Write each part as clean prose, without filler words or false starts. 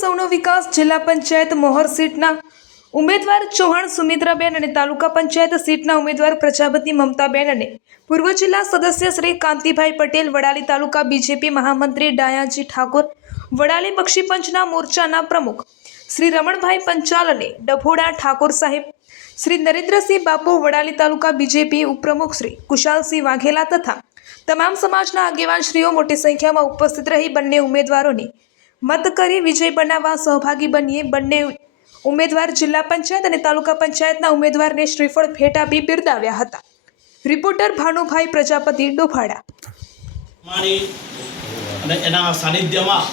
સૌનો વિકાસ જિલ્લા પંચાયત મોહર સીટના ઉમેદવાર ચૌહાણ સુમિત્રાબેન અને તાલુકા પંચાયત સીટના ઉમેદવાર પ્રજાપતિ મમતાબેન અને પૂર્વ જિલ્લા સદસ્ય શ્રી કાંતિભાઈ પટેલ, વડાલી તાલુકા બીજેપી મહામંત્રી ડાયાજી ઠાકોર, વડાલી બક્ષીપંચના મોરચાના પ્રમુખ શ્રી રમણભાઈ પંચાલ અને ડભોડા ઠાકોર સાહેબ, શ્રી નરેન્દ્રસિંહ બાપુ, વડાલી તાલુકા બીજેપી ઉપપ્રમુખ શ્રી કુશાલસિંહ વાઘેલા તથા તમામ સમાજના આગેવાનશ્રીઓ મોટી સંખ્યામાં ઉપસ્થિત રહી બંને ઉમેદવારોને મત કરી વિજય બનાવવા સહભાગી બનીએ. બંને ઉમેદવાર જિલ્લા પંચાયત અને તાલુકા પંચાયતના ઉમેદવારને શ્રીફળ ભેટ આપી બિરદાવ્યા હતા. રિપોર્ટર ભાનુભાઈ પ્રજાપતિ, ડોફાડા. અને એના સાનિધ્યમાં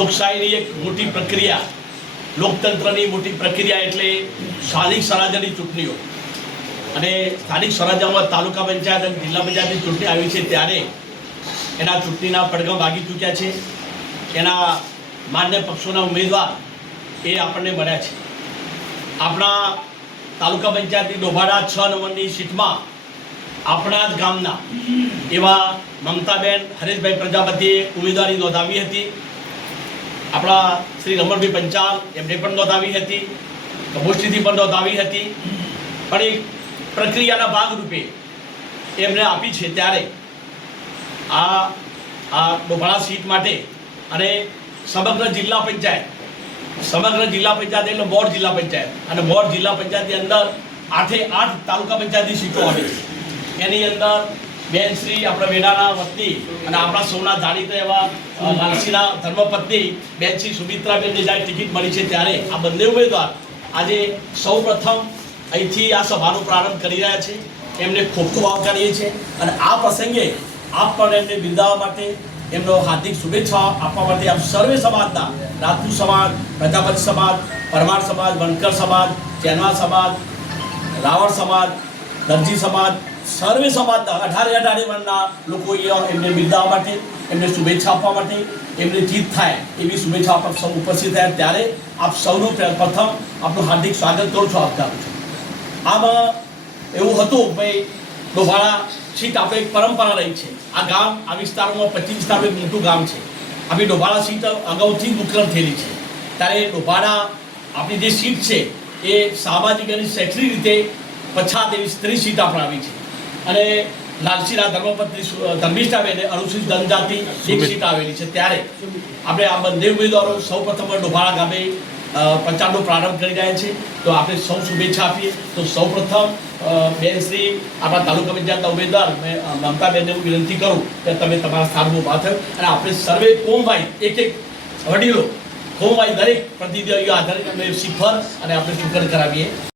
લોકશાહીની એક મોટી પ્રક્રિયા, લોકતંત્રની મોટી પ્રક્રિયા એટલે સ્થાનિક સ્વરાજ્યની ચૂંટણીઓ. અને સ્થાનિક સ્વરાજ્યમાં તાલુકા પંચાયત અને જિલ્લા પંચાયતની ચૂંટણી આવી છે ત્યારે એના ચૂંટણીના પડઘમ વાગી ચૂક્યા છે. એના માન્ય પક્ષોના ઉમેદવાર એ આપણને મળ્યા છે. આપણા તાલુકા પંચાયતની ડોભાડા 6 નંબરની સીટમાં આપણા જ ગામના એવા મમતાબેન હરેશભાઈ પ્રજાપતિએ ઉમેદવારી નોંધાવી હતી. આપણા શ્રી રમણભાઈ પંચાલ એમને પણ નોંધાવી હતી, કપોષ્ટીથી પણ નોંધાવી હતી. પણ એક પ્રક્રિયાના ભાગરૂપે એમને આપી છે ત્યારે આ ડોભાડા સીટ માટે અને સમગ્ર જિલ્લા પંચાયત એટલે મોડ જિલ્લા પંચાયત, અને મોડ જિલ્લા પંચાયતની અંદર 8 તાલુકા પંચાયતની સીટો આવે છે. એની અંદર બેન શ્રી આપણા વેડાના વતની અને આપણા સૌના જાણીતા એવા લાલસીના ધર્મપત્ની બેન શ્રી સુમિત્રાબેનને જ્યારે ટિકિટ મળી છે ત્યારે આ બંને ઉમેદવાર આજે સૌ પ્રથમ અહીંથી આ સભાનો પ્રારંભ કરી રહ્યા છે. એમને ખૂબ ખૂબ આવકારીએ છીએ અને આ પ્રસંગે આપ પણ એમને બિરદાવવા માટે, એમનો હાર્દિક શુભેચ્છા આપવા માટે આપ સર્વે સમાજના, રાજપૂત સમાજ, પ્રજાપતિ સમાજ, પરમાર સમાજ, વણકર સમાજ, ચેનવા સમાજ, રાવણ સમાજ, દરજી સમાજ, સર્વે સમાજના 18 વર્ણના લોકો એમને બિરદાવવા માટે, એમને શુભેચ્છા આપવા માટે, એમને જીત થાય એવી શુભેચ્છા આપ સૌ ઉપસ્થિત થયા ત્યારે આપ સૌનું પ્રથમ આપનું હાર્દિક સ્વાગત કરું છું, આપકારું છું. આમાં એવું હતું ભાઈ, ડોભાડા સીટ આપણે એક પરંપરા રહી છે. આ ગામ, આ વિસ્તારમાં 25 વિસ્તારનું એક મોટું ગામ છે. આપણી ડોભાડા સીટ અગાઉથી ઉત્કલન થયેલી છે. ત્યારે ડોભાડા આપણી જે સીટ છે એ સામાજિક અને શૈક્ષણિક રીતે પછાત એવી સ્ત્રી સીટ આપણે આવી છે. અને લાલસીના ધર્મપત્ની ધર્મિષ્ઠાબેન અનુસૂચિત જનજાતિ એક સીટ આવેલી છે. ત્યારે આપણે આ બંને ઉમેદવારો સૌ પ્રથમ ડોભાડા ગામે પ્રચારનો પ્રારંભ કરી રહ્યા છે. તો આપણે સૌ શુભેચ્છા આપીએ. તો સૌ પ્રથમ બેન શ્રી આપણા તાલુકા પંચાયતના ઉમેદવાર મમતાબેનને હું વિનંતી કરું કે તમે તમારા સ્થાનમાં ઊભા થયો અને આપણે સર્વે કોમવાઈ એક વડીલો કોમવાઈ દરેક પ્રતિનિધિઓ આધારિત અમે શ્રીફળ અને આપણે ચૂંટણી કરાવીએ.